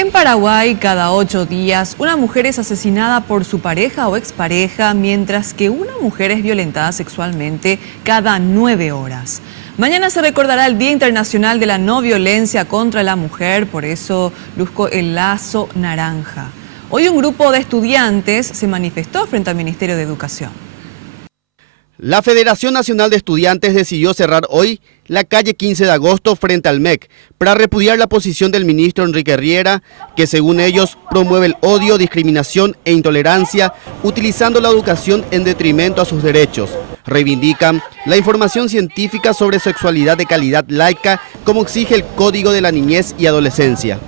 En Paraguay, cada 8 días, una mujer es asesinada por su pareja o expareja, mientras que una mujer es violentada sexualmente cada 9 horas. Mañana se recordará el Día Internacional de la No Violencia contra la Mujer, por eso luzco el lazo naranja. Hoy un grupo de estudiantes se manifestó frente al Ministerio de Educación. La Federación Nacional de Estudiantes decidió cerrar hoy la calle 15 de agosto frente al MEC para repudiar la posición del ministro Enrique Riera, que según ellos promueve el odio, discriminación e intolerancia, utilizando la educación en detrimento a sus derechos. Reivindican la información científica sobre sexualidad de calidad laica, como exige el Código de la Niñez y Adolescencia.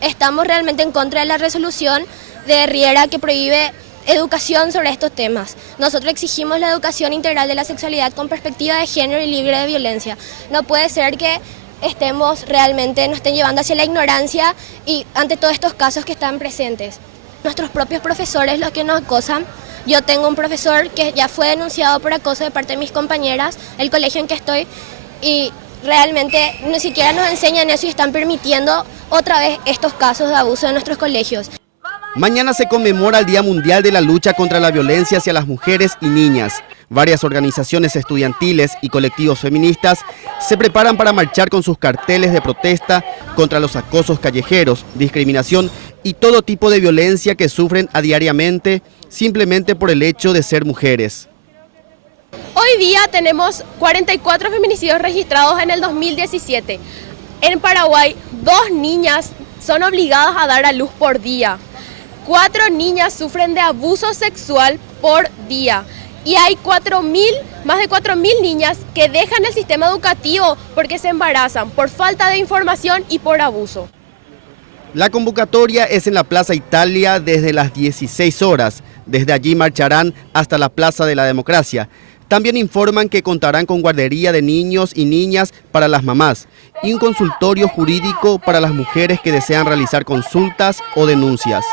Estamos realmente en contra de la resolución de Riera que prohíbe educación sobre estos temas. Nosotros exigimos la educación integral de la sexualidad con perspectiva de género y libre de violencia. No puede ser que nos estén llevando hacia la ignorancia y ante todos estos casos que están presentes. Nuestros propios profesores los que nos acosan. Yo tengo un profesor que ya fue denunciado por acoso de parte de mis compañeras, el colegio en que estoy, y realmente ni siquiera nos enseñan eso y están permitiendo otra vez estos casos de abuso en nuestros colegios. Mañana se conmemora el Día Mundial de la Lucha contra la Violencia hacia las Mujeres y Niñas. Varias organizaciones estudiantiles y colectivos feministas se preparan para marchar con sus carteles de protesta contra los acosos callejeros, discriminación y todo tipo de violencia que sufren a diariamente simplemente por el hecho de ser mujeres. Hoy día tenemos 44 feminicidios registrados en el 2017. En Paraguay, 2 niñas son obligadas a dar a luz por día. 4 niñas sufren de abuso sexual por día y hay más de 4.000 niñas que dejan el sistema educativo porque se embarazan por falta de información y por abuso. La convocatoria es en la Plaza Italia desde las 16 horas. Desde allí marcharán hasta la Plaza de la Democracia. También informan que contarán con guardería de niños y niñas para las mamás y un consultorio jurídico para las mujeres que desean realizar consultas o denuncias.